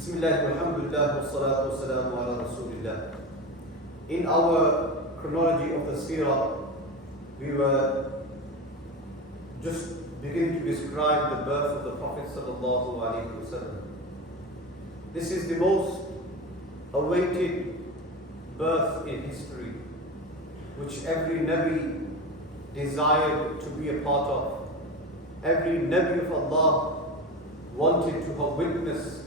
Bismillah, alhamdulillah, wassalatu wassalamu ala rasulillah. In our chronology of the Seerah, we were just beginning to describe the birth of the Prophet sallallahu alaihi wasallam. This is the most awaited birth in history, which every Nabi desired to be a part of. Every Nabi of Allah wanted to have witnessed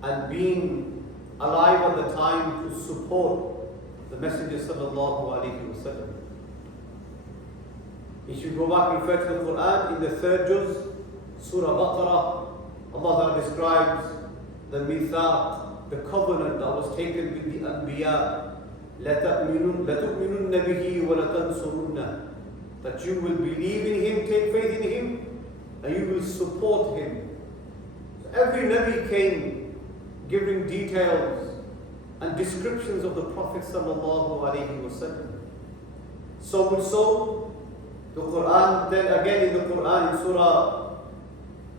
and being alive at the time to support the Messenger sallallahu alaihi wasallam. If you go back and refer to the Quran, in the third juz, Surah Baqarah, Allah describes the mithaq, the covenant that was taken with the Anbiya, لَتُؤْمِنُنَّ بِهِ وَلَتَنْصُرُنَّ, that you will believe in Him, take faith in Him, and you will support Him. So every Nabi came giving details and descriptions of the Prophet sallallahu alaihi wasallam. So much so, the Quran, then again in the Quran, in Surah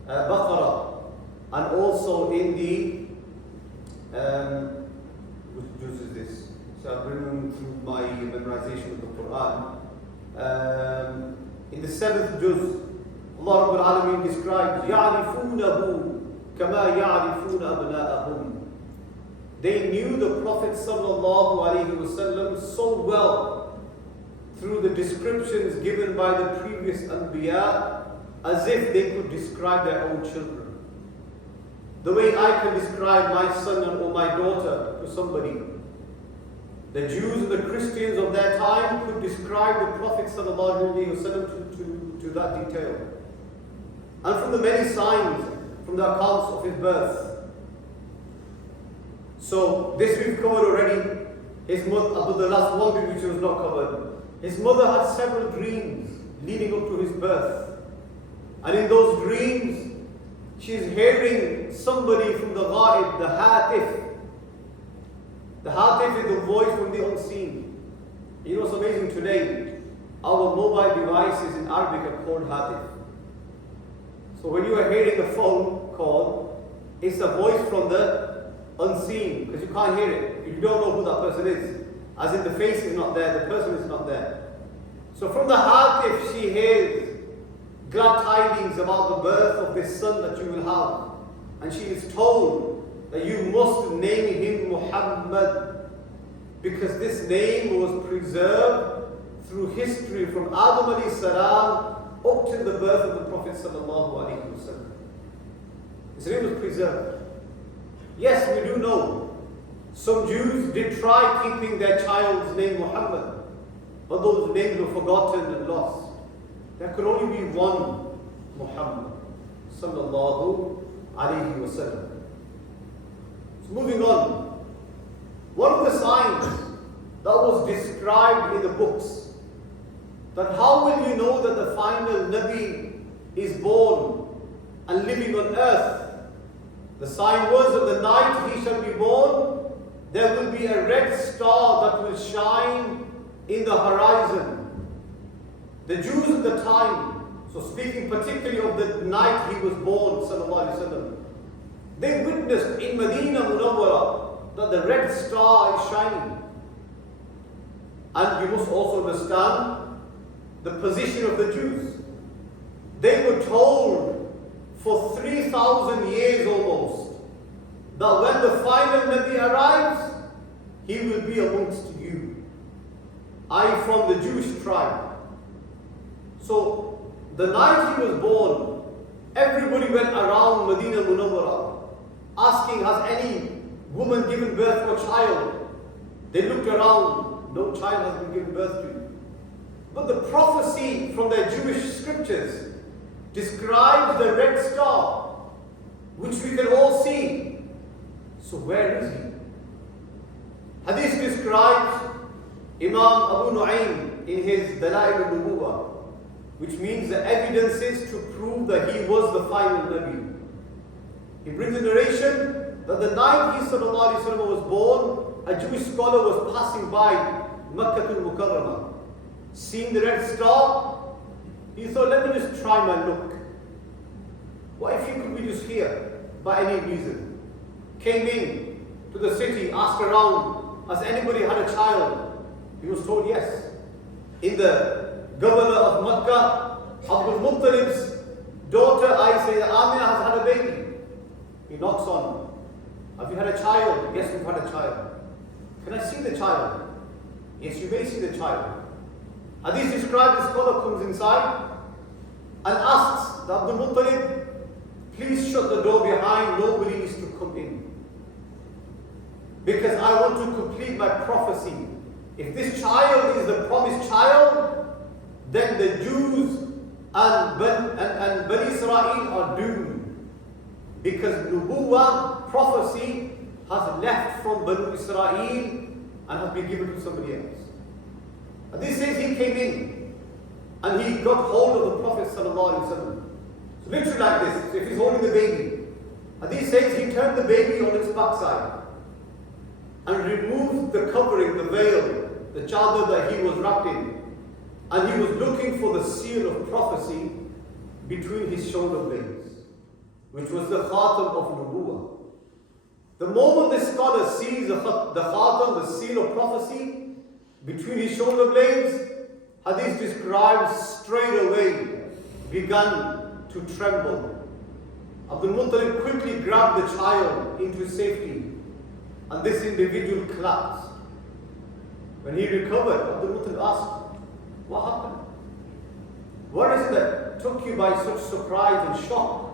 Baqarah, and also in the, which juz is this? So I've been through my memorization of the Quran. In the seventh juz, Allah Rabbul Alameen describes, يَعْرِفُونَهُ كَمَا يَعْرِفُونَ أَبْنَاءَهُمْ. They knew the Prophet sallallahu alaihi wasallam so well through the descriptions given by the previous Anbiya, as if they could describe their own children. The way I can describe my son or my daughter to somebody, the Jews and the Christians of their time could describe the Prophet sallallahu alaihi wasallam to that detail. And from the many signs, from the accounts of his birth. So this we've covered already. His mother, the last one which was not covered. His mother had several dreams leading up to his birth. And in those dreams, she's hearing somebody from the ghaib, the hatif. The hatif is the voice from the unseen. You know what's amazing today? Our mobile devices in Arabic are called hatif. So when you are hearing a phone call, it's a voice from the unseen, because you can't hear it. You don't know who that person is. As in the face is not there, the person is not there. So from the hatif she hears glad tidings about the birth of this son that you will have. And she is told that you must name him Muhammad, because this name was preserved through history from Adam alayhi salam up to the birth of the Prophet sallallahu alaihi wasallam. His name was preserved. Yes, we do know some Jews did try keeping their child's name Muhammad, but those names were forgotten and lost. There could only be one Muhammad sallallahu alaihi wasallam. So moving on, one of the signs that was described in the books, that how will you know that the final Nabi is born and living on earth? The sign was that the night he shall be born, there will be a red star that will shine in the horizon. The Jews at the time, so speaking particularly of the night he was born, sallallahu alaihi wasallam, they witnessed in Medina Munawwara that the red star is shining. And you must also understand the position of the Jews. They were told for 3,000 years almost that when the final Nabi arrives, he will be amongst you. I from the Jewish tribe. So the night he was born, everybody went around Medina Munawwara asking, has any woman given birth to a child? They looked around, no child has been given birth to. But the prophecy from their Jewish scriptures describes the red star, which we can all see. So where is he? Hadith describes Imam Abu Nu'aym in his Dalail al-Nubuwah, which means the evidences to prove that he was the final Nabi. He brings a narration that the night he sallallahu alaihi wasallam was born, a Jewish scholar was passing by Makkah al-Mukarramah. Seeing the red star, he thought, let me just try my luck. What if he could be just here by any reason? came in to the city, asked around, has anybody had a child? He was told yes. In the governor of Makkah, Abdul Muttalib's daughter, Amina, has had a baby. He knocks on. Have you had a child? Yes, we've had a child. Can I see the child? Yes, you may see the child. Hadith described, the scholar comes inside and asks the Abdul Muttalib, please shut the door behind, nobody is to come in. Because I want to complete my prophecy. If this child is the promised child, then the Jews and Banu Saad are doomed. Because Nubuwwah, prophecy, has left from Banu Israel and has been given to somebody else. And this says he came in and he got hold of the Prophet ﷺ. So literally like this, so if he's holding the baby, and this says he turned the baby on its backside and removed the covering, the veil, the chadar that he was wrapped in, and he was looking for the seal of prophecy between his shoulder blades, which was the khatam of Nubuwwah. The moment the scholar sees the khatam, the seal of prophecy between his shoulder blades, Hadith describes straight away began to tremble. Abdul Muttalib quickly grabbed the child into safety, and this individual collapsed. When he recovered, Abdul Muttalib asked, what happened? What is it that took you by such surprise and shock?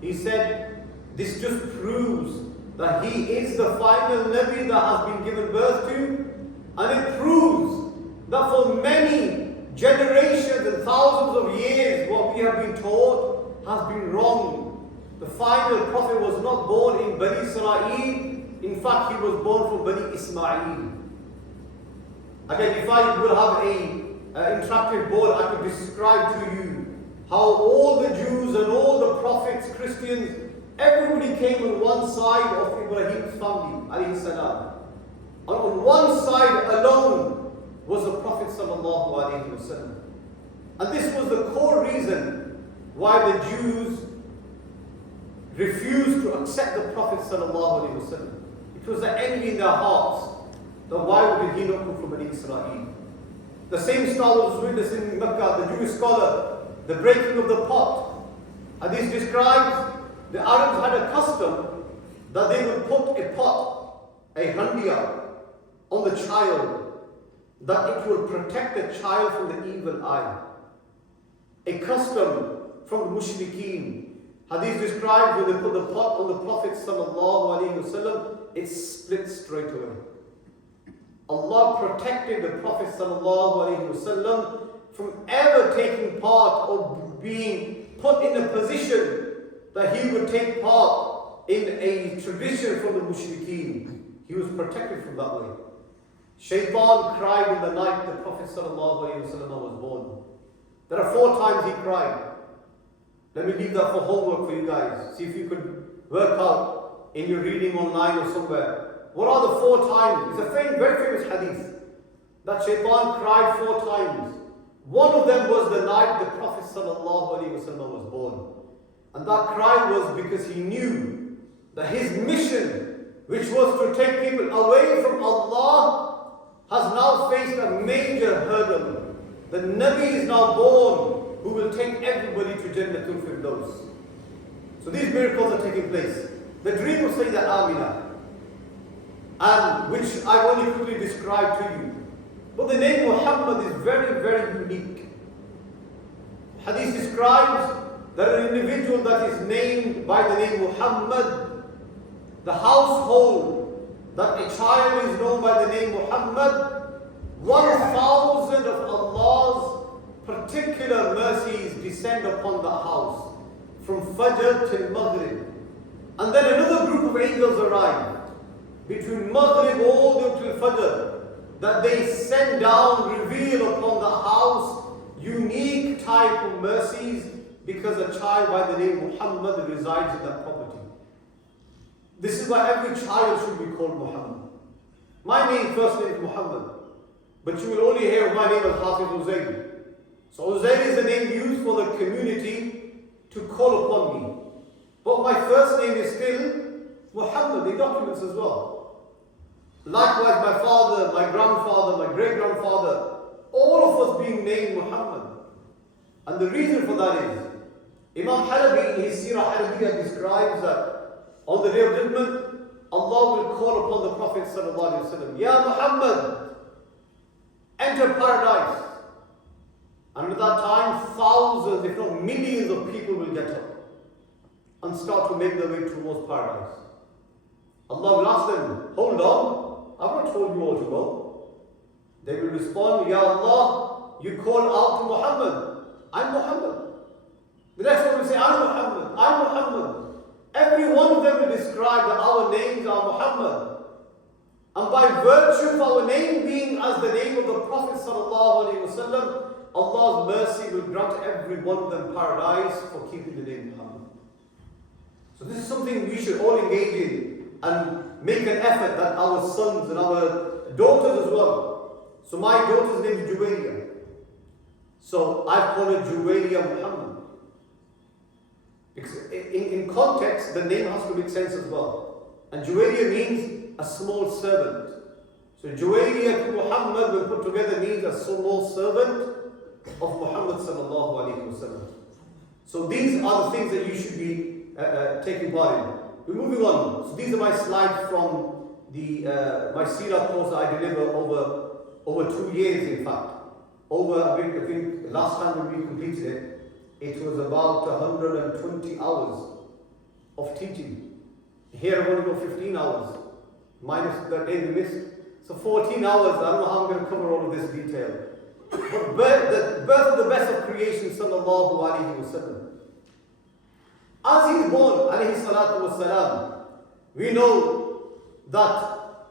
He said, this just proves that he is the final Nabi that has been given birth to, and it proves that for many generations and thousands of years what we have been taught has been wrong. The final prophet was not born in Bani Israel. In fact, he was born from Bani Ismail. Again, if I will have an interactive board, I could describe to you how all the Jews and all the prophets, Christians, everybody came on one side of Ibrahim's family, alayhi salam. And on one side alone was the Prophet sallallahu alayhi wasallam. And this was the core reason why the Jews refused to accept the Prophet sallallahu alayhi wasallam. It was the envy in their hearts. That why did he not come from Bani Israel? The same style was witnessed in Mecca, the Jewish scholar, the breaking of the pot. And this describes the Arabs had a custom that they would put a pot, a handiya, on the child, that it will protect the child from the evil eye. A custom from the mushrikeen. Hadith describes when they put the pot on the Prophet sallallahu alaihi wasallam, it split straight away. Allah protected the Prophet sallallahu alaihi wasallam from ever taking part or being put in a position that he would take part in a tradition from the mushrikeen. He was protected from that way. Shaitan cried in the night the Prophet sallallahu alaihi wasallam was born. There are 4 times he cried. Let me leave that for homework for you guys. See if you could work out in your reading online or somewhere. What are the 4 times? It's a very famous hadith that Shaitan cried 4 times. One of them was the night the Prophet ﷺ was born. And that cry was because he knew that his mission, which was to take people away from Allah, has now faced a major hurdle. The Nabi is now born who will take everybody to Jannatul Firdaus. So these miracles are taking place. The dream of Sayyidah Amina, and which I only quickly described to you. But the name Muhammad is very unique. Hadith describes that an individual that is named by the name Muhammad, the household that a child is known by the name Muhammad, 1,000 of Allah's particular mercies descend upon the house from Fajr till Maghrib. And then another group of angels arrive between Maghrib all the way till Fajr, that they send down, reveal upon the house unique type of mercies because a child by the name Muhammad resides in that property. This is why every child should be called Muhammad. My first name is Muhammad, but you will only hear my name as Hafiz Ozair. So Ozair is the name used for the community to call upon me. But my first name is still Muhammad, the documents as well. Likewise, my father, my grandfather, my great-grandfather, all of us being named Muhammad. And the reason for that is, Imam Halabi in his Seerah Halabiyah describes that on the Day of Judgment, Allah will call upon the Prophet ﷺ, Ya Muhammad, enter paradise. And at that time, thousands, if not millions of people will get up and start to make their way towards paradise. Allah will ask them, hold on, I've not told you all to go. They will respond, Ya Allah, you call out to Muhammad. I'm Muhammad. The next one will say, I'm Muhammad, I'm Muhammad. Every one of them will describe that our names are Muhammad. And by virtue of our name being as the name of the Prophet ﷺ, Allah's mercy will grant every one of them paradise for keeping the name Muhammad. So this is something we should all engage in and make an effort that our sons and our daughters as well. So my daughter's name is Juwayriya. So I call her Juwayriya Muhammad. Because in context, the name has to make sense as well. And Juwayriya means a small servant. So Juwayriya to Muhammad when put together means a small servant of Muhammad sallallahu alaihi wasallam. So these are the things that you should be taking part in. We're moving on. So these are my slides from the my Seerah course that I deliver over 2 years, in fact. I think last time when we completed it, it was about 120 hours of teaching. Here I've only got 15 hours, minus the day we missed. So 14 hours, I don't know how I'm going to cover all of this detail. But the birth of the best of creation, sallallahu alaihi wasallam. As he is born, alayhi salatu wasalam, we know that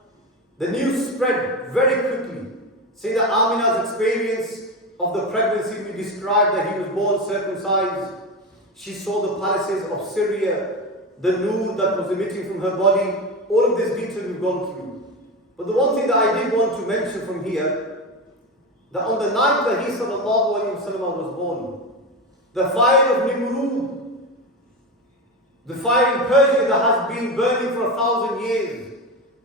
the news spread very quickly. See that Amina's experience of the pregnancy, we described that he was born circumcised. She saw the palaces of Syria, the nur that was emitting from her body. All of this detail we've gone through. But the one thing that I did want to mention from here, that on the night that he sallallahu alaihi wasallam was born, the fire of Nimrud, the fire in Persia that has been burning for 1,000 years,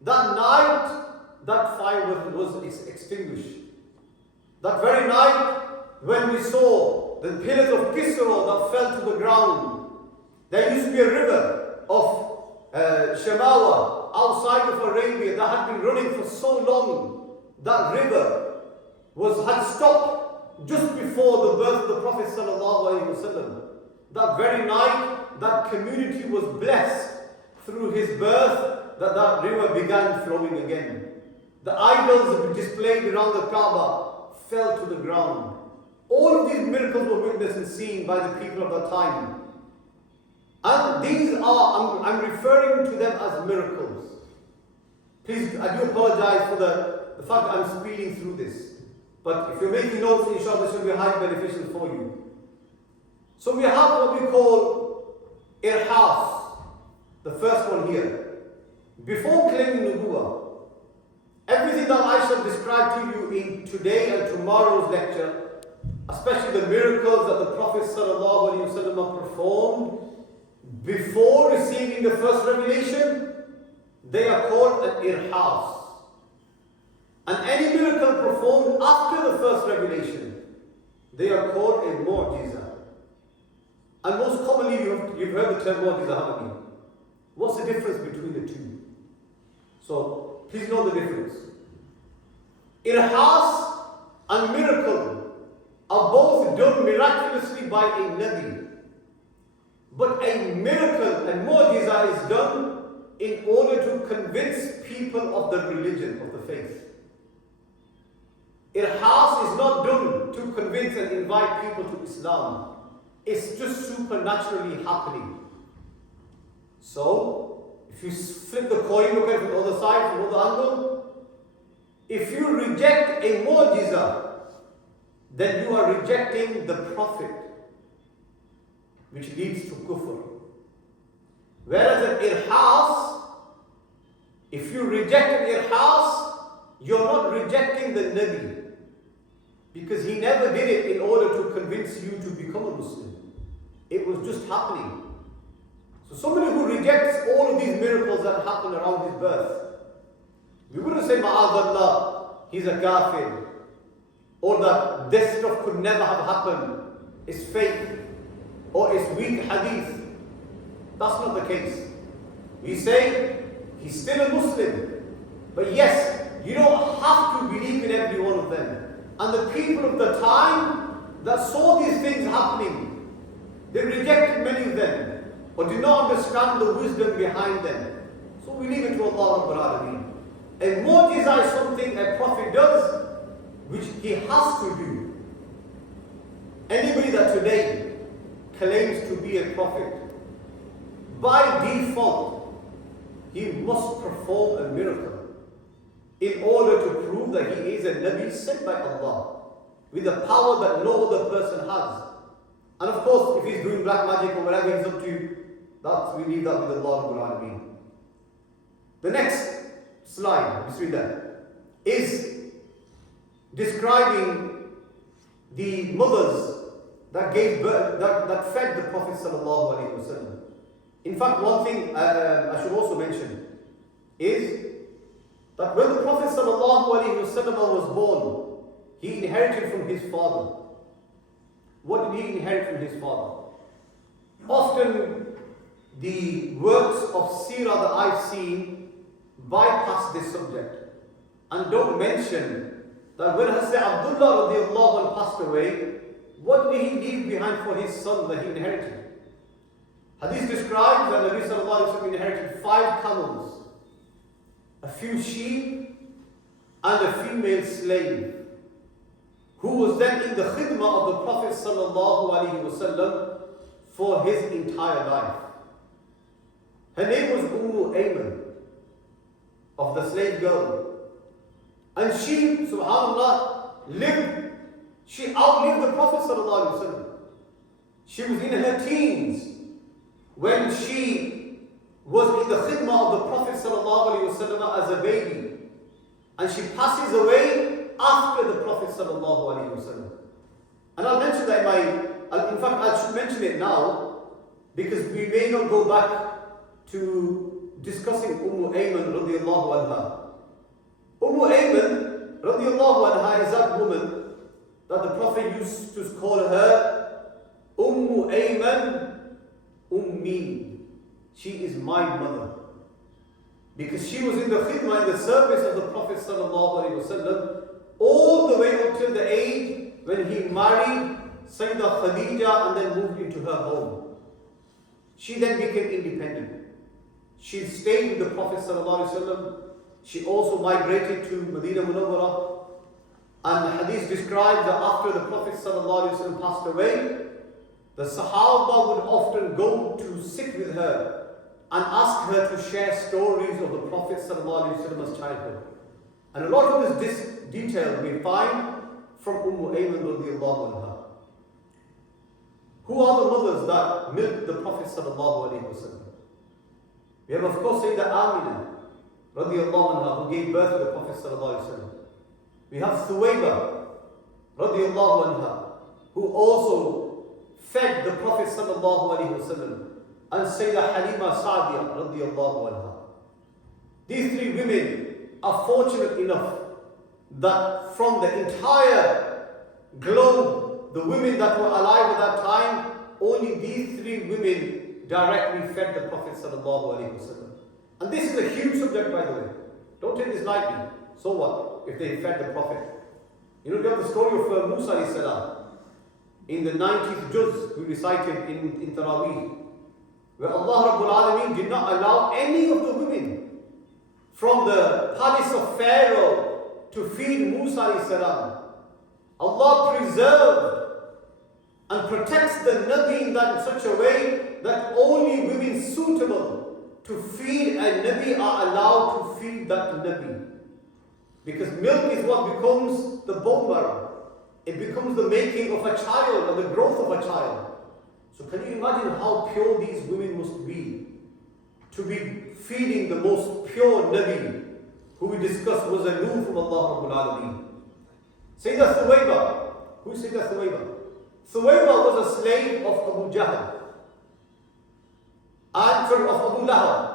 that night, that fire was extinguished. That very night, when we saw the pillars of Kisra that fell to the ground, there used to be a river of Shamawa outside of Arabia that had been running for so long. That river had stopped just before the birth of the Prophet ﷺ. That very night, that community was blessed through his birth, that river began flowing again. The idols that were displayed around the Kaaba fell to the ground. All of these miracles were witnessed and seen by the people of that time. And these are, I'm referring to them as miracles. Please, I do apologize for the fact that I'm speeding through this. But if you're making notes, inshallah, this will be highly beneficial for you. So we have what we call irhas, the first one here. Before claiming nubuwwah, everything that I shall describe to you in today and tomorrow's lecture, especially the miracles that the Prophet ﷺ performed before receiving the first revelation, they are called an irhas. And any miracle performed after the first revelation, they are called a mu'jiza. And most commonly, you've heard the term mu'jiza, haven't you? What's the difference between the two? So, please know the difference. Irhas and miracle are both done miraculously by a Nabi. But a miracle and mu'jiza is done in order to convince people of the religion, of the faith. Irhas is not done to convince and invite people to Islam. It's just supernaturally happening. So, if you flip the coin, look at it from the other side, from the other angle, if you reject a mu'jiza, then you are rejecting the Prophet, which leads to kufr. Whereas an irhas, if you reject an irhas, you're not rejecting the Nabi. Because he never did it in order to convince you to become a Muslim. It was just happening. So somebody who rejects all of these miracles that happen around his birth, we wouldn't say, Ma'adallah, he's a kafir, or that this stuff could never have happened, it's fake, or it's weak hadith. That's not the case. We say, he's still a Muslim, but yes, you don't have to believe in every one of them. And the people of the time that saw these things happening, they rejected many of them, or did not understand the wisdom behind them. So we leave it to Allah Rabbul Alameen. A mu'jiza is something a prophet does, which he has to do. Anybody that today claims to be a prophet, by default, he must perform a miracle in order to prove that he is a Nabi sent by Allah, with a power that no other person has. And of course, if he's doing black magic or whatever he's up to, we leave that with Allah Rabbul Alameen. The next slide, Bismillah, is describing the mothers that gave birth, that fed the Prophet Sallallahu Alaihi Wasallam. In fact, one thing I should also mention is that when the Prophet Sallallahu Alaihi Wasallam was born, he inherited from his father. What did he inherit from his father? Often the works of Seerah that I've seen bypass this subject and don't mention that when Hazrat Abdullah radiallahu anh passed away, what did he leave behind for his son that he inherited? Hadith describes that Nabi Sallallahu Alaihi Wasallam inherited 5 camels, a few sheep, and a female slave, who was then in the khidmah of the Prophet Sallallahu Alaihi Wasallam for his entire life. Her name was Ayman, of the slave girl. And she, subhanAllah, she outlived the Prophet Sallallahu Alaihi Wasallam. She was in her teens when she was in the khidmah of the Prophet Sallallahu Alaihi Wasallam as a baby. And she passes away after the Prophet Sallallahu Alaihi Wasallam. And I'll mention that in fact I should mention it now, because we may not go back to discussing Ayman radiallahu anha. Ayman radiallahu anha is that woman that the Prophet used to call her Ayman Ummi. She is my mother. Because she was in the khidmah, in the service of the Prophet Sallallahu Alaihi Wasallam, all the way up till the age when he married Sayyidah Khadija and then moved into her home. She then became independent. She stayed with the Prophet Sallallahu Alaihi Wasallam. She also migrated to Medina Munawwara. And the hadith describes that after the Prophet Sallallahu Alaihi Wasallam passed away, the Sahaba would often go to sit with her and ask her to share stories of the Prophet Sallallahu Alaihi Wasallam's childhood. And a lot of this detail we find from Ayman radiallahu anha. Who are the mothers that milked the Prophet Sallallahu Alaihi Wasallam? We have of course Sayyidah Amina radiallahu anha, who gave birth to the Prophet Sallallahu Alaihi Wasallam. We have Thuwayba radiallahu anha, who also fed the Prophet Sallallahu Alaihi Wasallam, and Sayyidah Halima Sa'diya radiallahu anha. These 3 women are fortunate enough that from the entire globe, the women that were alive at that time, only these 3 women directly fed the Prophet Sallallahu Alaihi Wasallam. And this is a huge subject, by the way. Don't take this lightly. So what if they fed the Prophet? You know, we have the story of Musa alayhi salam in the 90th juz we recited in Taraweeh, where Allah Rabbul Alameen did not allow any of the women from the palace of Pharaoh to feed Musa alayhi salam. Allah preserved and protects the Nabi in such a way that only women suitable to feed a Nabi are allowed to feed that Nabi. Because milk is what becomes the bone marrow. It becomes the making of a child and the growth of a child. So can you imagine how pure these women must be to be feeding the most pure Nabi, who we discussed was a nur from Allah Rabbul Alameen. Sayyidah Thuwayba. Who is Sayyidah Thuwayba? Thuwayba was a slave of Abu Jahl. and of Abu Lahab.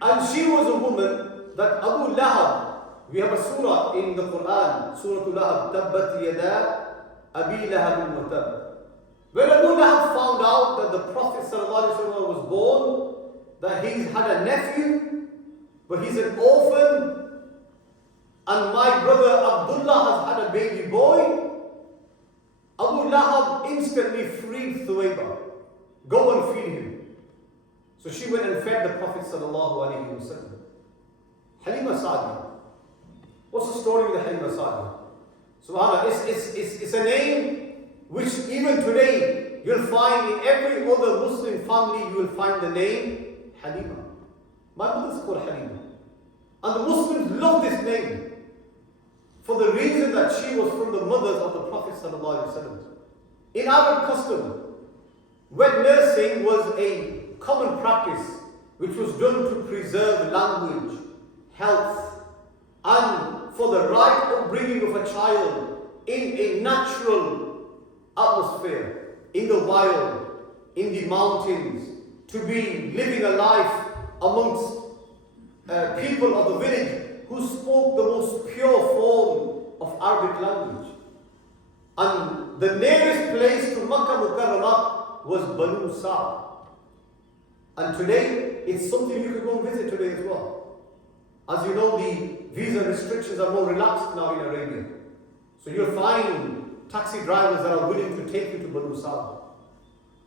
And she was a woman that Abu Lahab, we have a surah in the Quran, Surah Lahab, Tabbat Yada Abi Lahab wa Tab. When Abu Lahab found out that the Prophet ﷺ was born, that he's had a nephew, but he's an orphan, and my brother Abdullah has had a baby boy, Abu Lahab instantly freed Thuwayba. Go and feed him. So she went and fed the Prophet ﷺ. Halima Sa'di. What's the story with the Halima Sa'di? SubhanAllah, it's a name which even today you'll find in every other Muslim family, you will find the name Halima. My mother's called Halima. And the Muslims love this name for the reason that she was from the mothers of the Prophet ﷺ. In Arab custom, wet nursing was a common practice which was done to preserve language, health, and for the right upbringing of a child in a natural atmosphere, in the wild, in the mountains, to be living a life amongst people of the village who spoke the most pure form of Arabic language. And the nearest place to Makkah Mukarramah was Banu Saad. And today, it's something you could go and visit today as well. As you know, the visa restrictions are more relaxed now in Arabia. So you'll find taxi drivers that are willing to take you to Banu Saad.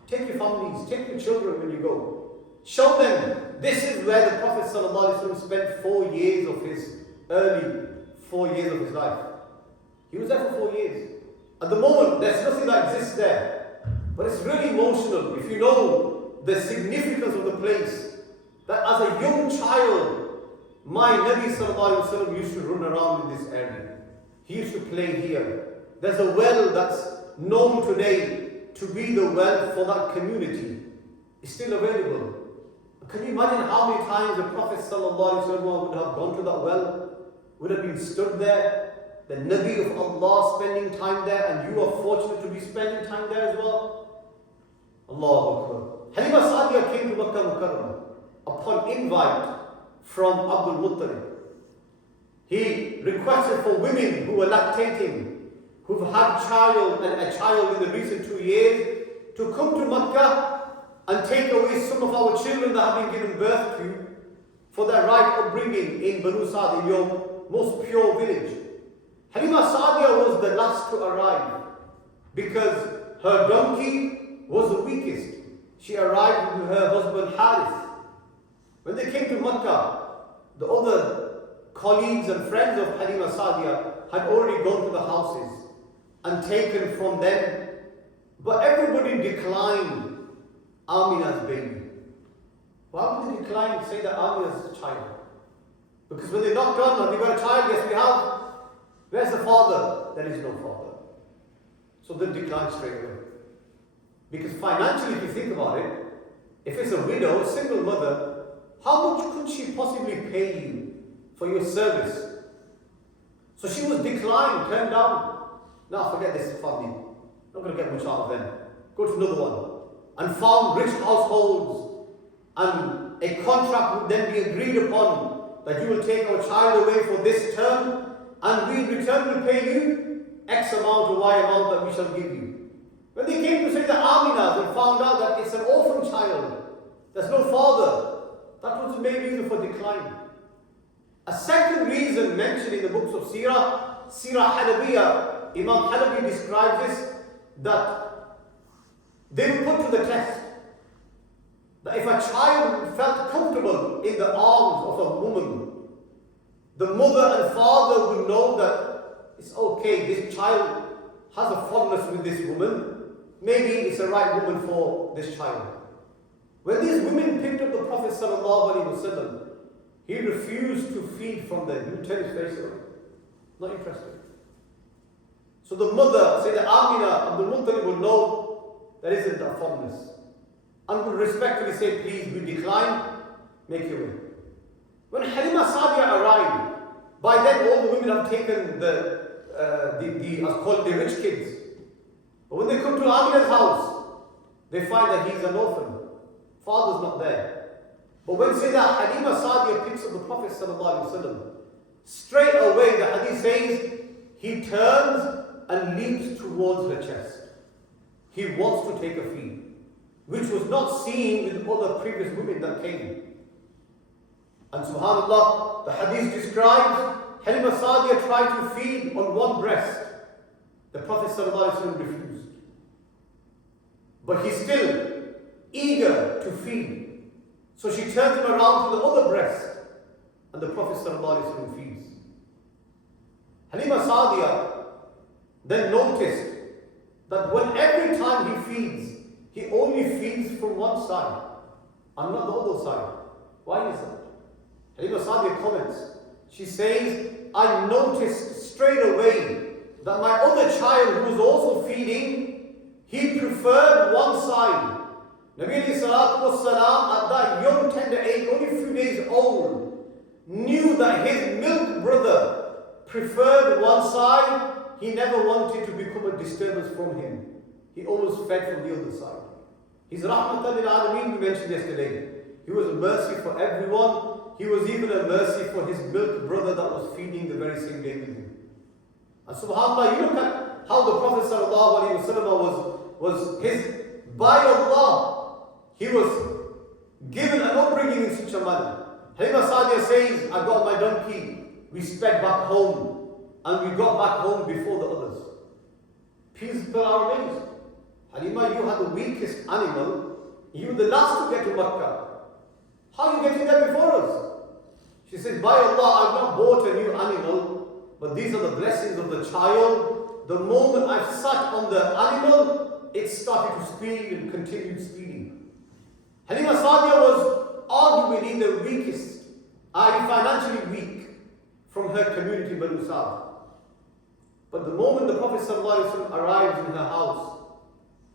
Take your families, take your children when you go. Show them this is where the Prophet ﷺ spent 4 years of his early 4 years of his life. He was there for 4 years. At the moment, there's nothing that exists there. But it's really emotional if you know the significance of the place. That as a young child, my Nabi ﷺ used to run around in this area. He used to play here. There's a well that's known today to be the well for that community. It's still available. Can you imagine how many times the Prophet ﷺ would have gone to that well? Would have been stood there? The Nabi of Allah spending time there, and you are fortunate to be spending time there as well? Allahu Akbar. Halima Sa'diya came to Makkah Mukarramah upon invite from Abdul Muttalib. He requested for women who were lactating, who've had a child in the recent 2 years, to come to Makkah and take away some of our children that have been given birth to for their right upbringing in Banu Saad, in your most pure village. Halima Sa'diya was the last to arrive because her donkey was the weakest. She arrived with her husband Harith. When they came to Makkah, the other colleagues and friends of Halima Sa'diya had already gone to the houses and taken from them. But everybody declined Amina's baby. Why would they decline to say that Amina's child? Because when they knocked on, have you got a child? Yes, we have. Where's the father? There is no father. So they decline straight away. Because financially, if you think about it, if it's a widow, a single mother, how much could she possibly pay you for your service? So she was declined, turned down. Now forget this family. Not going to get much out of them. Go to another one. And found rich households, and a contract would then be agreed upon that you will take our child away for this term, and we in return will pay you X amount or Y amount that we shall give you. When they came to say the Aminas and found out that it's an orphan child, there's no father, that was the main reason for decline. A second reason mentioned in the books of Seerah, Seerah Halabiyah, Imam Halabi describes this, that they were put to the test. That if a child felt comfortable in the arms of a woman, the mother and father would know that it's okay, this child has a fondness with this woman, maybe it's the right woman for this child. When these women picked up the Prophet ﷺ, he refused to feed from them. He would turn his face away. Not interested. So the mother, say that Amina, Abdul Muttalib would know there isn't a fondness. And would respectfully say, please, we decline, make your way. When Halima Sa'diya arrived, by then all the women have taken I'll call it the rich kids. But when they come to Amina's house, they find that he's an orphan. Father's not there. But when Sayyidah Halima Sa'diya picks up the Prophet ﷺ, straight away the hadith says, he turns and leaps towards her chest. He wants to take a feed, which was not seen with other previous women that came. And subhanAllah, the hadith describes Halima Sa'diya tried to feed on one breast. The Prophet ﷺ refused. But he's still eager to feed. So she turns him around to the other breast, and the Prophet ﷺ feeds. Halima Sa'diya then noticed that when every time he feeds, he only feeds from one side and not the other side. Why is that? Halima Sa'diya comments. She says, I noticed straight away that my other child who was also feeding, he preferred one side. Nabi alayhi salatu wassalam, at that young tender age, only a few days old, knew that his milk brother preferred one side. He never wanted to become a disturbance from him. He always fed from the other side. He's rahmatan lil alameen, we mentioned yesterday. He was a mercy for everyone. He was even a mercy for his milk brother that was feeding the very same day with him. And subhanAllah, you look at how the Prophet was his, by Allah, he was given an upbringing in such a manner. Halima Sa'diya says, I got my donkey, we sped back home, and we got back home before the others. People are amazed. Halima, you had the weakest animal, you were the last to get to Makkah. How are you getting there before us? She says, by Allah, I've not bought a new animal, but these are the blessings of the child. The moment I've sat on the animal, it started to speed and continued speeding. Halima Sa'diya was arguably the weakest, financially weak, from her community, Banu Saad. But the moment the Prophet ﷺ arrives in her house,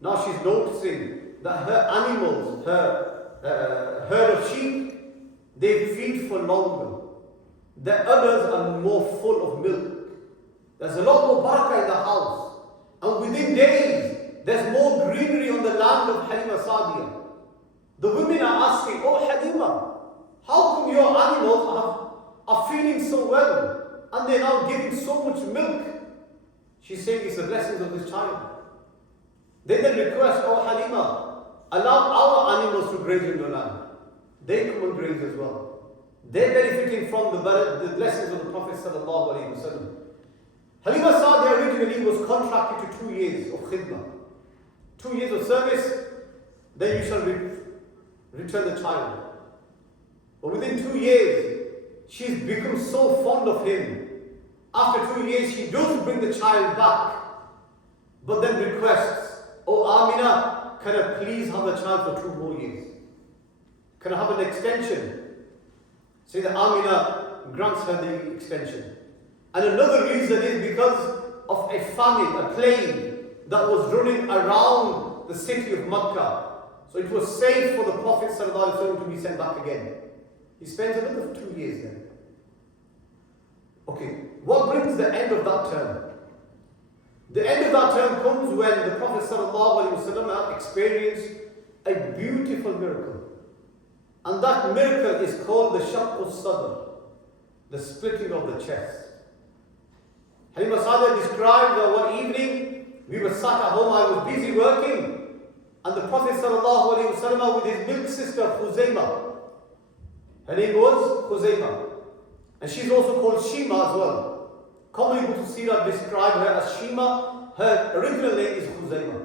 now she's noticing that her animals, her herd of sheep, they feed for longer. The others are more full of milk. There's a lot more barakah in the house. And within days, there's more greenery on the land of Halima Sa'diya. The women are asking, oh Halima, how come your animals are feeding so well and they're now giving so much milk? She's saying it's the blessings of this child. They then request, oh Halima, allow our animals to graze in your land. They come and graze as well. They're benefiting from the blessings of the Prophet sallallahu alaihi wasallam. Halima Sa'diya originally was contracted to 2 years of khidmah. 2 years of service, then you shall return the child. But within 2 years, she's become so fond of him. After 2 years, she does bring the child back, but then requests, oh Amina, can I please have the child for 2 more years? Can I have an extension? Say that Amina grants her the extension. And another reason is because of a famine, a plague that was running around the city of Makkah. So it was safe for the Prophet ﷺ to be sent back again. He spends another 2 years there. Okay, what brings the end of that term? The end of that term comes when the Prophet ﷺ experienced a beautiful miracle. And that miracle is called the Shaqqus Sadr, the splitting of the chest. Halima Sa'diya described that one evening, we were sat at home, I was busy working, and the Prophet ﷺ with his milk sister Khuzaymah, her name was Khuzaymah, and she's also called Shima as well. Commonly books of Seerah describe her as Shima, her original name is Khuzaymah.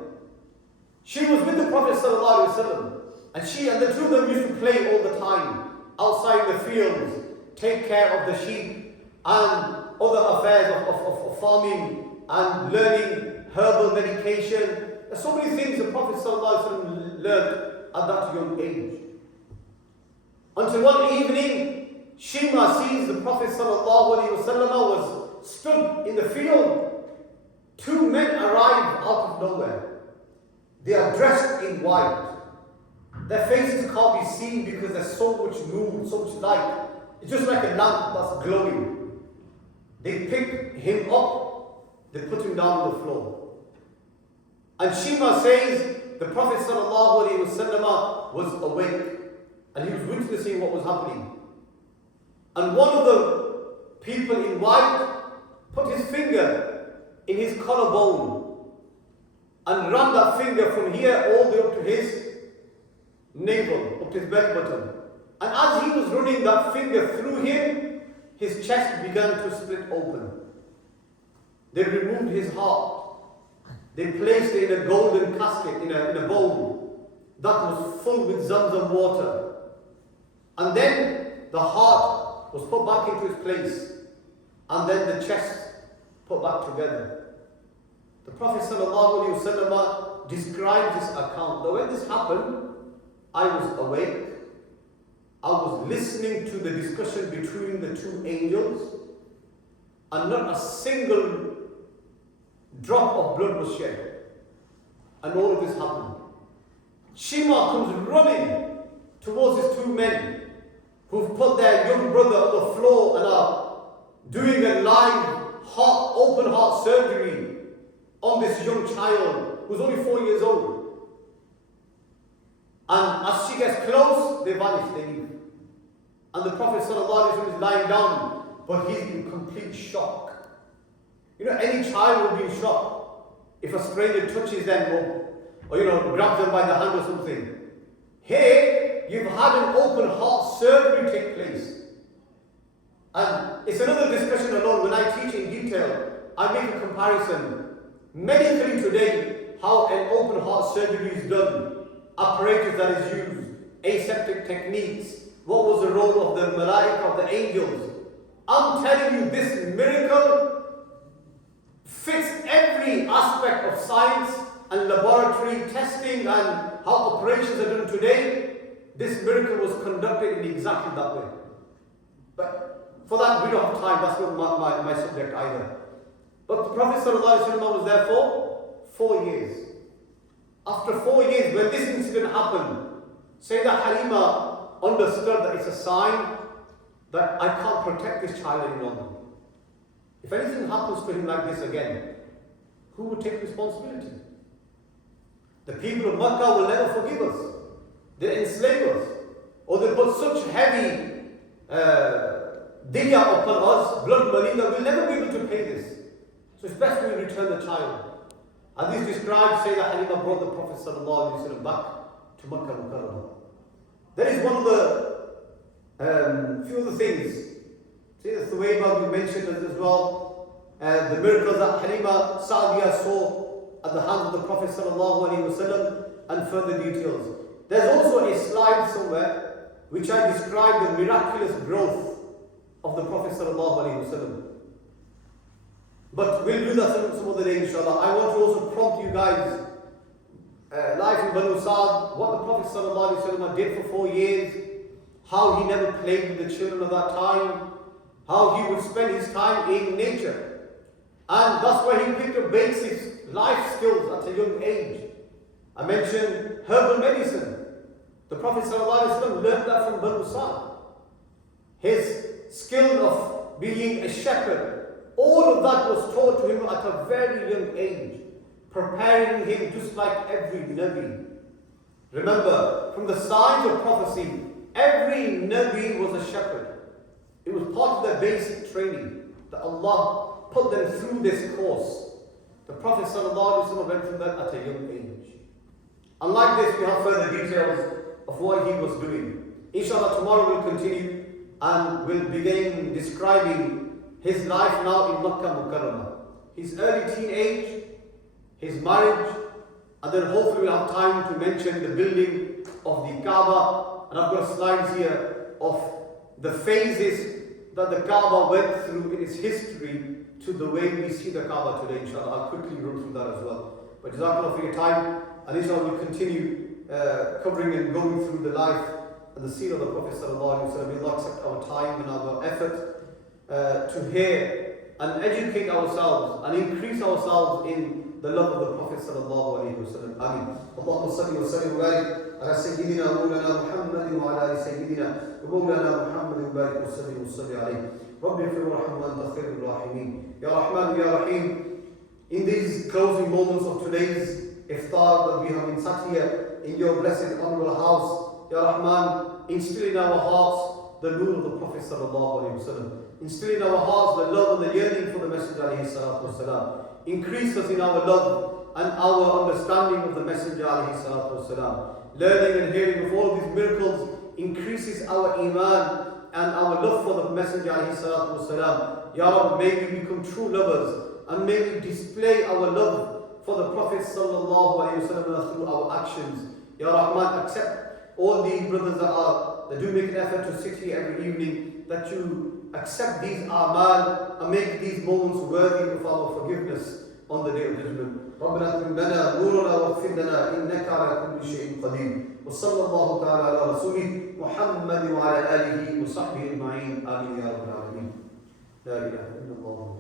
She was with the Prophet ﷺ, and she and the two of them used to play all the time, outside the fields, take care of the sheep, and other affairs of farming and learning herbal medication. There's so many things the Prophet ﷺ learned at that young age. Until one evening, Shima sees the Prophet ﷺ was stood in the field. 2 men arrive out of nowhere. They are dressed in white. Their faces can't be seen because there's so much moon, so much light. It's just like a lamp that's glowing. They pick him up, they put him down on the floor. And Shima says, the Prophet ﷺ was awake and he was witnessing what was happening. And one of the people in white put his finger in his collarbone and ran that finger from here all the way up to his navel, up to his belly button. And as he was running that finger through him, his chest began to split open. They removed his heart. They placed it in a golden casket, in a bowl that was full with Zamzam water. And then the heart was put back into its place. And then the chest put back together. The Prophet ﷺ described this account. Now when this happened, I was awake. I was listening to the discussion between the two angels, and not a single drop of blood was shed. And all of this happened. Shima comes running towards his two men who've put their young brother on the floor and are doing a live open heart surgery on this young child who's only 4 years old. And as she gets close, they vanish, they leave. And the Prophet ﷺ is lying down, but he's in complete shock. You know, any child will be in shock if a stranger touches them or grabs them by the hand or something. Here, you've had an open heart surgery take place. And it's another discussion alone. When I teach in detail, I make a comparison. Medically today, how an open heart surgery is done, apparatus that is used, aseptic techniques, what was the role of the malaika, of the angels. I'm telling you, this miracle fits every aspect of science and laboratory testing and how operations are done today. This miracle was conducted in exactly that way. But for that, we don't have time. That's not my subject either. But the Prophet ﷺ was there for 4 years. After 4 years, when this incident happened, Sayyidah Halima understood that it's a sign that I can't protect this child any longer. If anything happens to him like this again, who would take responsibility? The people of Makkah will never forgive us. They enslave us. Or they put such heavy diya upon us, blood money, that we'll never be able to pay this. So it's best we return the child. And this describes, Sayyidah Halima brought the Prophet ﷺ back to Makkah Mukarramah. That is one of the few of the things. Sayyidah Thuwayba, we mentioned it as well. The miracles that Halima Sa'diyah saw at the hands of the Prophet ﷺ, and further details. There's also a slide somewhere which I describe the miraculous growth of the Prophet ﷺ. But we'll do that some other day, inshallah. I want to also prompt you guys, life in Banu Saad, what the Prophet ﷺ did for 4 years, how he never played with the children of that time, how he would spend his time in nature. And that's where he picked up basic life skills at a young age. I mentioned herbal medicine. The Prophet ﷺ learned that from Banu Saad. His skill of being a shepherd, all of that was taught to him at a very young age, preparing him just like every Nabi. Remember, from the signs of prophecy, every Nabi was a shepherd. It was part of their basic training that Allah put them through this course. The Prophet ﷺ went through that at a young age. Unlike this, we have further details of what he was doing. Inshallah, tomorrow we'll continue and we'll begin describing his life now in Makkah Mukarramah. His early teenage, his marriage, and then hopefully we'll have time to mention the building of the Kaaba. And I've got slides here of the phases that the Kaaba went through in its history to the way we see the Kaaba today, inshallah. I'll quickly run through that as well. But Jazakallah for your time, and inshallah we'll continue covering and going through the life and the seerah of the Prophet sallallahu alaihi wasallam. May Allah accept our time and our effort to hear and educate ourselves and increase ourselves in the love of the Prophet sallallahu alaihi wasallam. Ameen. Allahumma salli wa sallim wa barik ala sayyidina wa mawlana Muhammadin wa ala ali sayyidina wa mawlana Muhammadin wa barik wa sallim wa salli alayhi. Rabbi ighfir warham wa anta khairur rahimin. Ya Rahman, Ya Rahim. In these closing moments of today's iftar that we have been sat here in your blessed honorable house. Ya Rahman, instill in our hearts the nur of the Prophet sallallahu alaihi wasallam. Instill in our hearts the love and the yearning for the Messenger alayhi salatu wasalam. Increase us in our love and our understanding of the Messenger alayhi salatu wasalam. Learning and hearing of all these miracles increases our iman and our love for the Messenger alayhi salatu wasalam. Ya Rabbi, may we become true lovers and may we display our love for the Prophet sallallahu alayhi wasallam through our actions. Ya Rahman, accept all these brothers that do make an effort to sit here every evening, that you accept these a'mal and make these moments worthy of our forgiveness on the day of judgment. ربنا اتمم لنا نورنا واغفر لنا انك على كل شيء قدير وصلى الله تعالى على رسوله محمد وعلى اله وصحبه اجمعين امين يا رب العالمين لا اله الا الله.